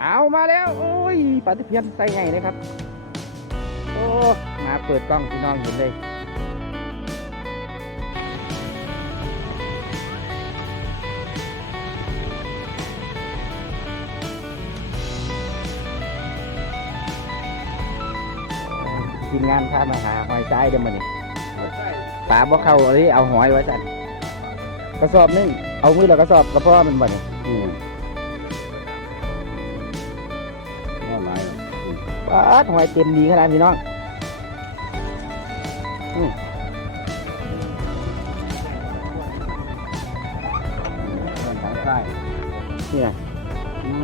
เอามาแล้ว โอ้ยปลาตะเพียนใส่ไงเลยครับ โอ้ มาเปิดกล้องพี่น้องเห็นเลยทีมงานพามาหาหอยใจเดี๋ยวมันนี่ปลาบ่เข้าเลยเอาหอยไว้จันกระสอบนึงเอามือแล้วกระสอบกระเพาะมันบ่นี่ ปลาดหอยเต็มดีขนาดพี่น้องส่วนทางใต้นี่นะนี่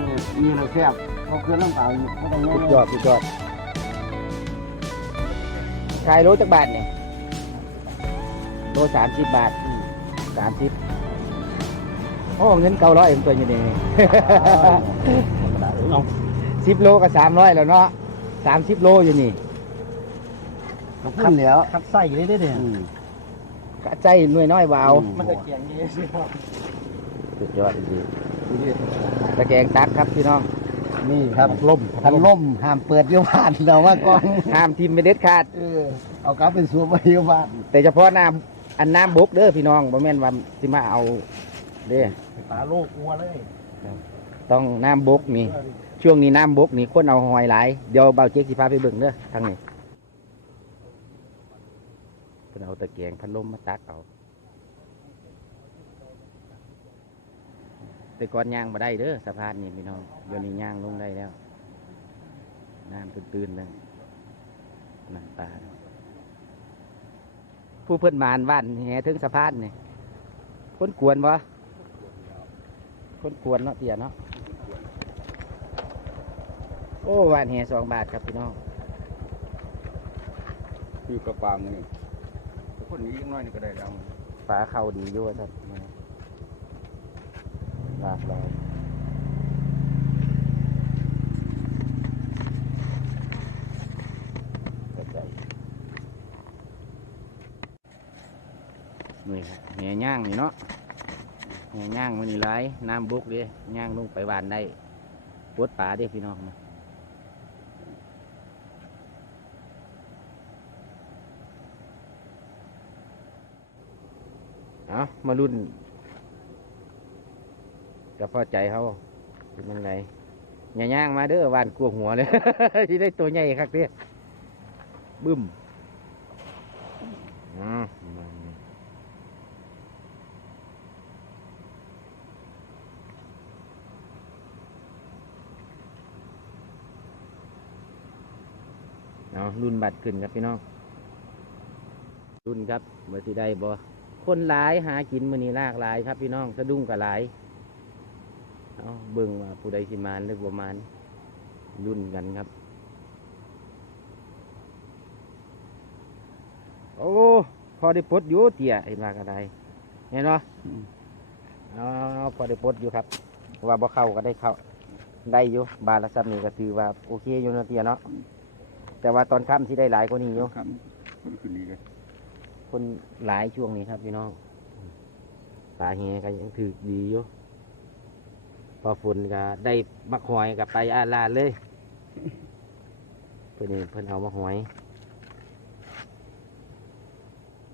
นี่เราแซ่บเขาเคลื่อนน้ำเปล่าอยู่เขาต้องสุดแน่ยอดสุดยอดขายโลจักบาทเนี่ยโลสามสิบบาทสามสิบโอ้เงินเก้าร้อยเองตัวอยู่นี่เอาสิบโลก็สามร้อยแล้วเนาะ สามสิบโลอยู่นี่เขาพูดแล้วขับใส่ได้ได้เนี่ยอืมกะใจหน่วยน้อยเบาอืมันจะเกียงดีสิครับสุดยอดจริงตะแกรงตักครับพี่น้อง นี่ครับล่มพันล่มห้ามเปิดอยู่บ้านเราว่าก่อนห้ามทิมไปเด็ดขาด เออเอากลับเป็นสูบไปอยู่บ้านแต่เฉพาะน้ำอันน้ำบกเด้อพี่น้องบ่แม่นว่าสิมาเอาเด้อปลาโลกอัวเลยต้องน้ำบกนี่ ช่วงนี้น้ำบกนี่คนเอาหอยหลาย เดี๋ยวเบาเจ๊กสิพาไปเบิ่งเด้อทางนี้เพิ่นเอาตะแกรงพัดลมมาตักเอาแต่ก่อนย่างมาได้เด้อสะพานนี่พี่น้องเดี๋ยวนี้ย่างลงได้แล้วน้ำตื้นๆเลยน้ำตาผู้เพิ่นมานว่านแหถึงสะพานนี่คนกวนบ่คนกวนเนาะเตียเนาะ โอ้ว่านแหสองบาทครับพี่น้องอยู่กระปังนี่คนนี้ยังน้อยนี่ก็ได้แล้วปลาเข้าดีอยู่ครับหลากหลายกระจายนี่ครับแหย่างนี่เนาะแหย่างมันนี่ไรน้ำบุกเดิย่างลงไปหวานได้ปวดป่าเด้พี่น้องมาามารุ่นกับพ่อใจเขาเป็นยังไงอย่าย่างมาเด้อวานกลัวหัวเลย ที่ได้ตัวใหญ่ครับเด้บึ้มอ๋อมาเอารุ่นบัตรขึ้นครับพี่น้องรุ่นครับเมื่อที่ได้บ่ คนหลายหากินมือนี้ลากหลายครับพี่น้องสะดุ้งกับหลายเอาเบิ่งว่าผู้ใดสิมานหรือบ่มานรุ่นกันครับ โอ้พอได้ปดอยู่เตี่ยเห็นว่ากระไดเห็นเนาะเอาพอได้ปดอยู่ครับ ว่าบ่เข้าก็ได้เข้าได้อยู่บาละซับนี่ก็ถือว่าโอเคอยู่นะเตี่ยเนาะแต่ว่าตอนค่ำที่ได้หลายกว่านี้อยู่ครับคืนนี้ คนหลายช่วงนี้ครับพี่น้องปลาเฮก็ยังถือดีอยู่พอฝนก็ได้มักหอยกับไปอาลาดเลยเพื่อนนี่เพื่อนเอามาหอย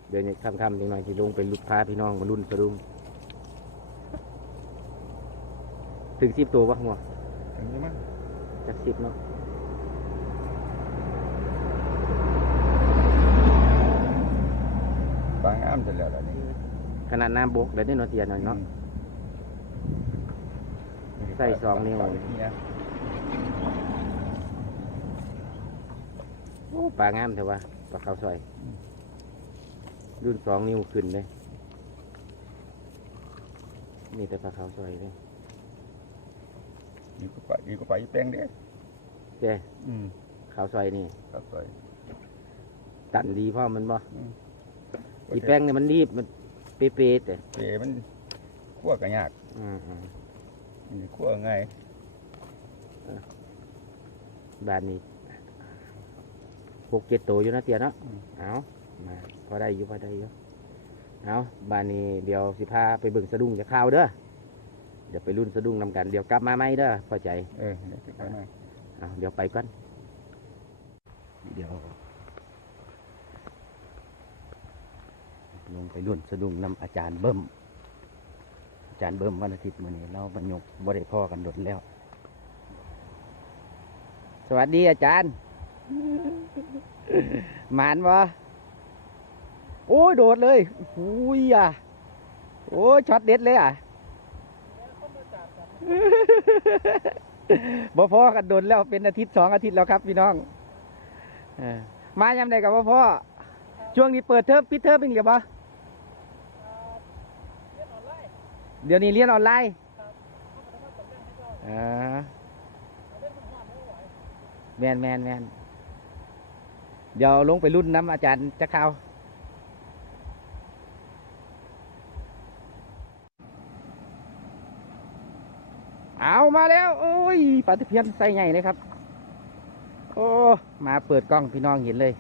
เดี๋ยวนี้ค่ำๆนิดหน่อยที่ลงเป็นลูกค้าพี่น้องมารุ่นสะดุ้งถึงสิบตัวปะหัวถึงใช่ไหมจากสิบเนาะ ปลางามเสร็จแล้วล่ะนี่ขนาดน้ำบกเดี๋ยวนี้เนาะเตียหน่อยเนาะ ใส่สองนิ้ว ปลาเนี่ยโอ้ปลางามแต่ว่าปลาขาวซอย รุ่นสองนิ้วขึ้นเลยนี่แต่ปลาขาวซอยเลยนี่ก็ไปนี่ก็ไปแป้งเด้เจ้อืมขาวซอยนี่ ครับไป ตันดีพ่อมันบ่อืม อีแป้งเนี่ยมันรีบมันเป๊ะๆแต่เปมันคั่วกันยากอืมนี่คั่วง่ายๆบ้านนี้หกเจ็ดตัวอยู่นะเตียเนาะเอามาพอได้อยู่พอได้อยู่เอาบ้านนี้เดี๋ยวสิพาไปเบิ่งสะดุ้งจะข้าวเด้อเดี๋ยวไปรุ่นสะดุ้งนำกันเดี๋ยวกลับมาไหมเด้อพอใจเออเดี๋ยวจะไปมาเอาเดี๋ยวไปก่อนเดี๋ยว ลงไปรุ่นสะดุ้งนำอาจารย์เบิ้มอาจารย์เบิ้มวันอาทิตย์มื้อนี้เราบรรยกบ่ได้พ่อกันดดแล้ว สวัสดีอาจารย์หมานวะโอ้ยโดดเลยอุ้ยอะโอ้ยช็อตเด็ดเลยอะบ่พ่อกันโดนแล้วเป็นอาทิตย์สองอาทิตย์แล้วครับพี่น้องอมายามใดกับบ่พ่อช่วงนี้เปิดเทอมปิดเทอมเป็นหรือบ่ เดี๋ยวนี้เรียนออนไลน์อ่าแมนแมนแมนเดี๋ยวลงไปรุ่นน้ำอาจารย์จะเข้าเอามาแล้ว โอ้ยปลาตะเพียนใส่ใหญ่เลยครับ โอ้ มาเปิดกล้องพี่น้องเห็นเลย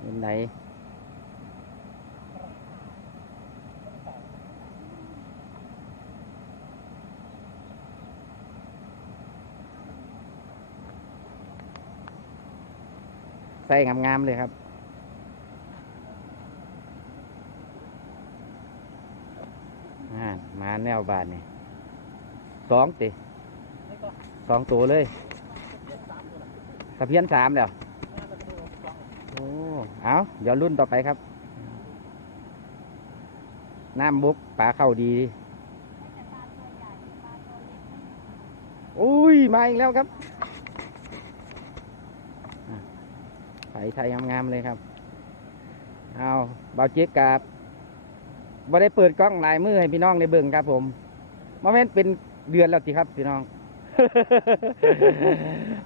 เห็นไหน ส่งามๆเลยครับ มาแนวบานนี่สองติสองตัวเลยตะเพียนสามแล้วโอ้เอาเดี๋ยวรุ่นต่อไปครับ น้ำบุกปลาเข้าดี อุ้ย มาอีกแล้วครับ ไถไทยงามๆเลยครับ เอาเบาเจ๊กกับบ่ได้เปิดกล้องหลายมือให้พี่น้องได้เบิ่งครับผมมาแม่นเป็นเดือนแล้วสิครับพี่น้อง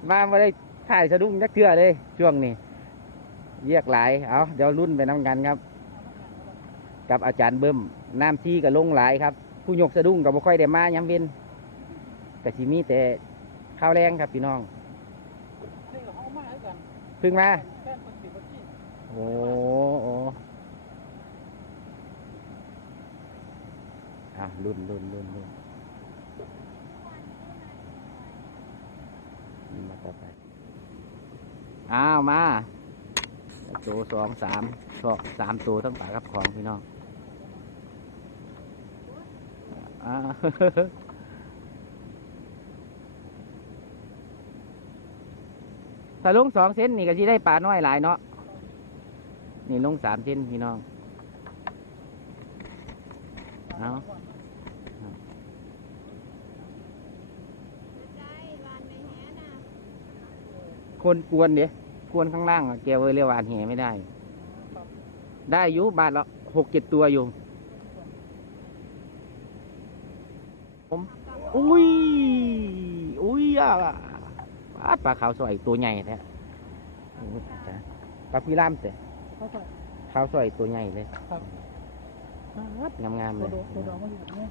มาบ่ได้ถ่ายสะดุ้งยักเทื่อเลย ช่วงนี้เรียกหลาย เอาเดี๋ยวรุ่นไปน้ำกันครับ กับอาจารย์เบิ้มน้ำซีกับลงหลายครับ ผู้ยกสะดุ้งกับบ่ค่อยได้มาย้ำเว้นแต่สิมีแต่ข้าวแรงครับพี่น้อง นี่ก็เขามาให้กัน เพึ่งมาแฟนคนติดคนที่โอ้โอ้อะรุ่นรุ่นรุ่นรุ่นนี่มาต่อไป อ้าวมาตัวสองสามสองสามตัวทั้งป่ากับของพี่น้องอ้า ถ้าลงสองเส้นนี่ก็สิได้ปลาน้อยหลายเนาะนี่ลงสามเส้นพี่น้องเอาคนกวนเดี๋ยกวนข้างล่างอะแกเวเรียกวานแหไม่ได้ ได้อยู่บาทละหกเจ็ดตัวอยู่ผมอุ้ยอุ้ยอะ ปลาปลาขาวสวยตัวใหญ่แท้โอ้ยจ้ะปลาพิรามแต่เขาใส่ขาวสวยตัวใหญ่เลยครับงามงามๆตัเลวย โดตัวดองมันอยู่ตรงนี้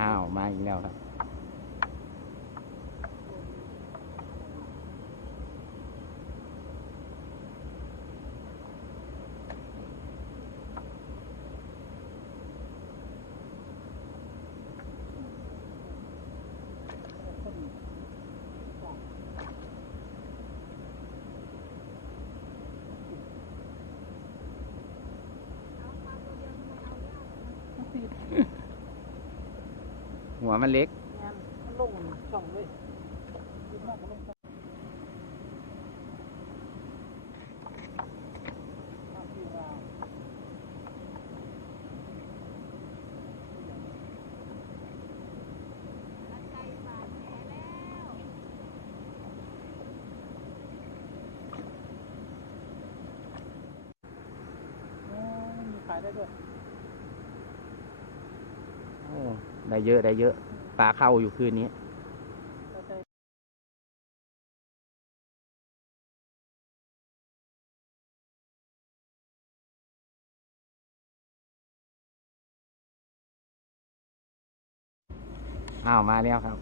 อ้าว มาอีกแล้วครับ มันติด หั วมันเล็กมันลงช่องเลยขายได้ด้วย โอ้ ได้เยอะได้เยอะปลาเข้าอยู่คืนนี้อ้าวมาแล้วครับ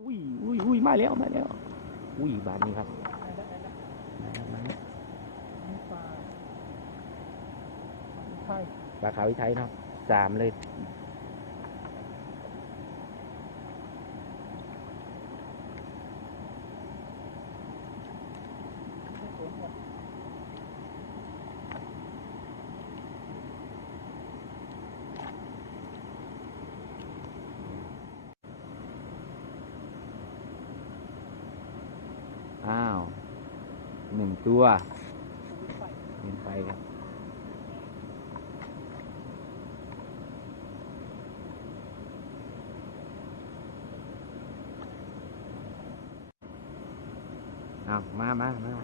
อุ้ยอุ้ยอุ้ย มาแล้วมาแล้ว อุ้ยบานนี้ครับมาแล้วมาแล้วมีปลาไทยปลาขาววิไทยเนาะสามเลย สวนก่อน อ้าวหนึ่ง ตัวไปเห็นไปครับเอามามามา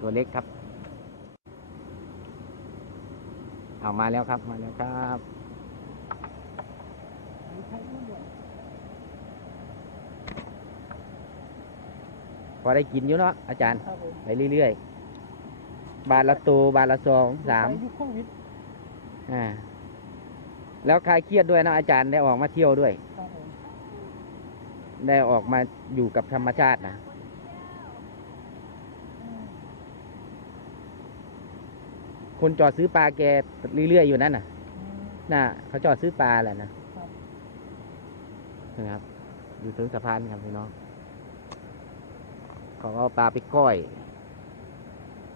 ตัวเล็กครับ เอามาแล้วครับ มาแล้วครับ มีไทยนู่นด้วย พอได้กินอยู่เนาะอาจารย์ครับผมไปเรื่อยๆ บาทละตัวบาทละสองสามไปยุคโควิดอ่าแล้วคลายเครียดด้วยนะอาจารย์ได้ออกมาเที่ยวด้วย ครับผมได้ออกมาอยู่กับธรรมชาตินะคนจอดซื้อปลาแกเรื่อยๆอยู่นั่นน่ะ อืม น่ะเขาจอดซื้อปลาแหละนะครับ นะครับ อยู่ถึงสะพานครับพี่น้อง เขาเอาปลาไปก้อย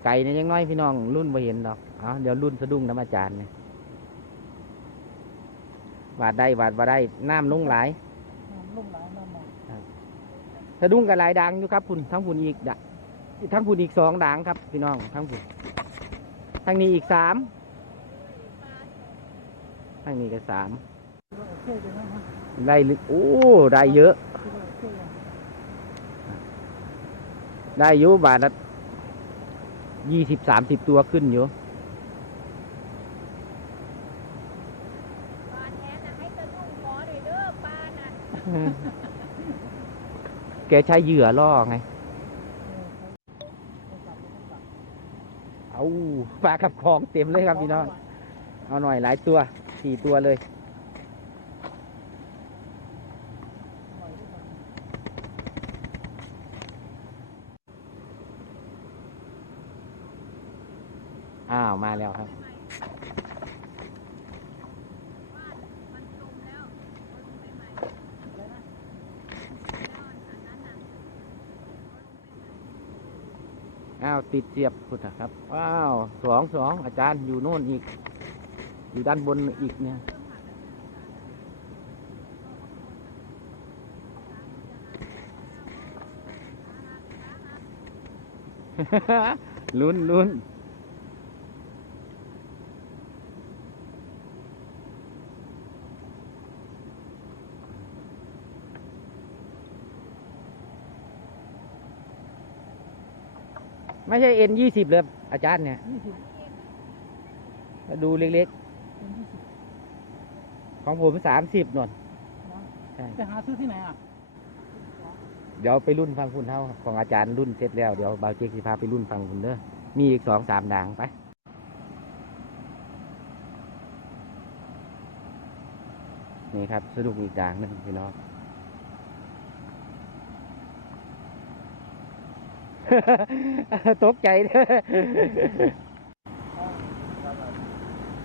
ไก่เนี่ยยังน้อยพี่น้องรุ่นบ่เห็นดอกเอาเดี๋ยวรุ่นสะดุ้งน้ำอาจารย์เนี่ยวาดได้วาดว่าได้น้ำลงหลายน้ำลุ่มหลายน้ำมาสะดุ้งกับหลายดังอยู่ครับคุณทั้งคุณอีกดะทั้งคุณอีกสองดังครับ พี่น้องทั้งคุณทั้งนี้อีกสามทั้งนี้ก็สามคิดว่าโอเคเลยนะฮะได้ลึกโอ้ได้เยอะ คิดว่าโอเคเลย ได้อยู่บาทละยี่สิบสามสิบตัวขึ้นอยู่ปลาแท้น่ะให้สะดุ้งขอหน่อยเด้อปลาน่ะแกใช้เหยื่อล่อไงเออใช้โทรศัพท์โทรศัพท์เอาปลากับของเต็มเลยครับพี่น้อง เอาหน่อยหลายตัวสี่ตัวเลย หน่อยด้วยกัน อ้าว มาแล้วครับอ้าวติดเสียบพุทธครับว้าวสองสองอาจารย์อยู่โน่นอีก อยู่ด้านบนอีกเนี่ยลุ้นลุ้น ไม่ใช่เอ็นยี่สิบเลยอาจารย์เนี่ย ยี่สิบดูเล็กเป็นยี่สิบๆ ของผมสามสิบนนนะใช่ ไปหาซื้อที่ไหนอะเดี๋ยวไปรุ่นฟังคุณเท่าของอาจารย์รุ่นเสร็จแล้วเดี๋ยวเบาเจกสิพาไปรุ่นฟังคุณเด้อมีอีกสองสามด่างไปนี่ครับสนุกอีกด่างหนึงพี่น้อง ตกใจเด้อ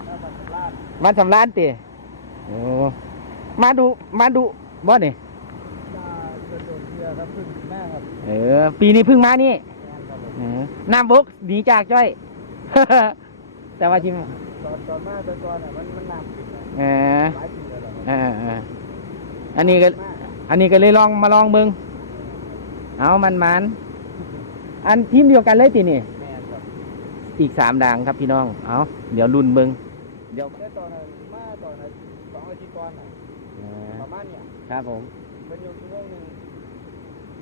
แล้วมันจะลาดมันสำรานตีโอ้มาดูมาดูบ่นี่จะจะโดนเรือครับขึ้นแม่ครับเออ ปีนี้เพิ่งมานี่แม่ครับผมเออน้ำบกหนีจากจ้อยคแต่ว่าที่ตอนตอนมาแต่ก่อนอะมันมันน้ำขึ้นนะเออหลายปีแล้วล่ะเออเอออันนี้ก็มากอันนี้ก็เลยลองมาลองเบิงเอามันมัน อันทีมเดียวกันเลยตีนี่แม่นครับอีกสามด่างครับพี่น้อง เอาเดี๋ยวรุ่นเบิงเดี๋ยวแต่ตอนนั้นมาตอนนั้นสองอาทิตย์ก่อนน่ะประมาณเนี่ยครับผม เป็นอยู่ชั่วโมงหนึง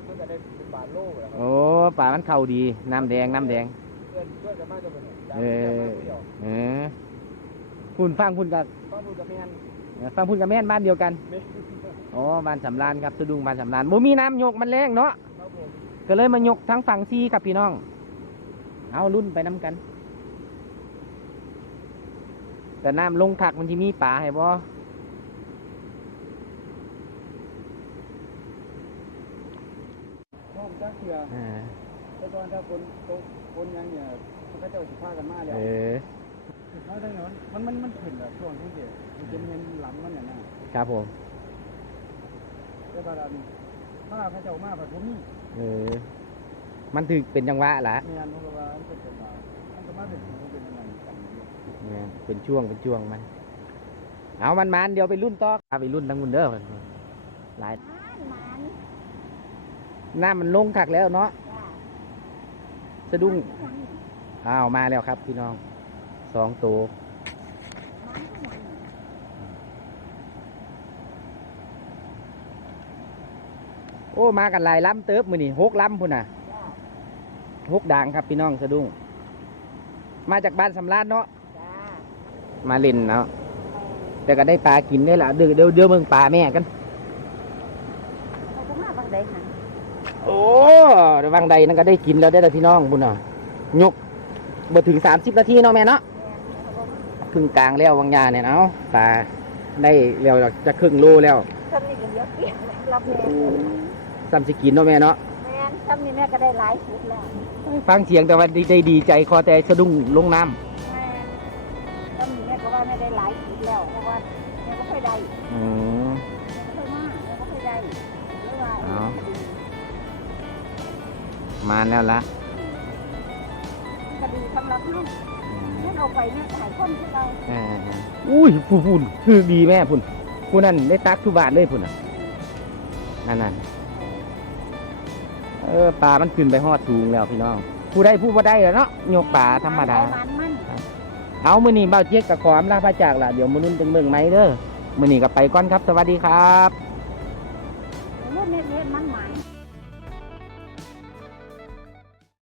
มันก็ได้เป็นบาทโลกแล้วครับโอ้ป่ามันเข่าดี น้ำแดงน้ำแดง เพื่อนเพื่อนกันมาจะเป็นเนี่ยจากเอเพื่อนอมาผู้เดียวเออพุ่นฟังพุ่นกับก็ดูกับแม่นฟังพุ่นกับแม่นบ้านเดียวกันไม่อ๋อบ้านสำรานครับสะดุ้งบ้านสำรานบ่มีน้ำโยกมันแรงเนาะครับผม ก็เลยมายกทั้งฝั่งซีครับพี่น้อง เอารุ่นไปน้ำกัน แต่น้ำลงคักมันจะมีป่าให้บ่พร้อมจักเถื่ออ่าแต่ก่อนถ้าคนตกคนยังเนี่ยเขาเจ้าสิพากันมาแล้วเออเอาได้เนาะมันมันมันขึ้นแบบช่วงที่เดียวมันจะเงินหลังมันน่ะนะครับผมแต่ตอนนั้นถ้าพระเจ้ามาแบบนี้ เออ มันถึกเป็นจังหวะละเมียนเพราะว่ามันเป็นจังหวะมันก็มาเป็นสิ่งที่เป็นอะไรกันอยู่เนี่ยเป็นช่วงเป็นช่วงมัน เอามันมันเดี๋ยวไปรุ่นต่อพาไปรุ่นทั้งมุนเด้อหลายหมานน้ำมันลงคักแล้วเนาะจ้าสะดุ้งหมานอ้าวมาแล้วครับพี่น้องสองตัว หมานหมาน โอ้มากันหลายลำเติบมือนี่หกลำพุ่นน่ะจ้าหกด่างครับพี่น้องสะดุ้งมาจากบ้านสำราญเนาะจ้ามาเล่นเนาะแต่ก็ได้ปลากินได้ละเดี๋ยวเดี๋ยวเดี๋ยวเบิ่งปลาแม่กันเขาก็มาบางใดหันโอ้ระวังใดนั่นก็ได้กินแล้วได้อพี่น้องพุ่นน่ะยกบ่ถึงสามสิบนาทีเนาะแม่เนาะแม่นเขาก็มาครึ่งกลางแล้ววังยาเนี่ยเอาปลาได้แล้วจะครึ่งโลแล้วซ้ำนี่ก็เยอะเปลี่ยนรับแม่ ซ้ำสิกินเนาะแม่เนาะแม่นซ้ำนี่แม่ก็ได้หลายชุดแล้วฟังเสียงแต่ว่าได้ได้ดีใจคอแต่สะดุ้งลงน้ำแม่ซ้ำนี่แม่ก็ว่าแม่ได้หลายชุดแล้วเพราะว่าแม่ก็ค่อยได้อืม แม่ก็ค่อยมาแม่ก็ค่อยได้หรือว่าเอา มาแล้วละก็ดีสำหรับลูกแม่เอาไปแม่ก็ใหายคนที่เราอ่าๆอุ้ยผู้พุ่นคือดีแม่พุ่นผู้นั้นได้ตักทุกบาทเลยพุ่นอะนั่นนั่น เออปลามันขึ้นไปหอดสูงแล้วพี่น้อง ผู้ได้ผู้บ่ได้แล้วเนาะยกปลาธรรมดามันมันเอามือนี้เบาเจี๊ยกกับขอมลาพระจากล่ะเดี๋ยวมือนุ่นจังเบิ่งไหมเด้อมือนี้ก็ไปก่อนครับ สวัสดีครับ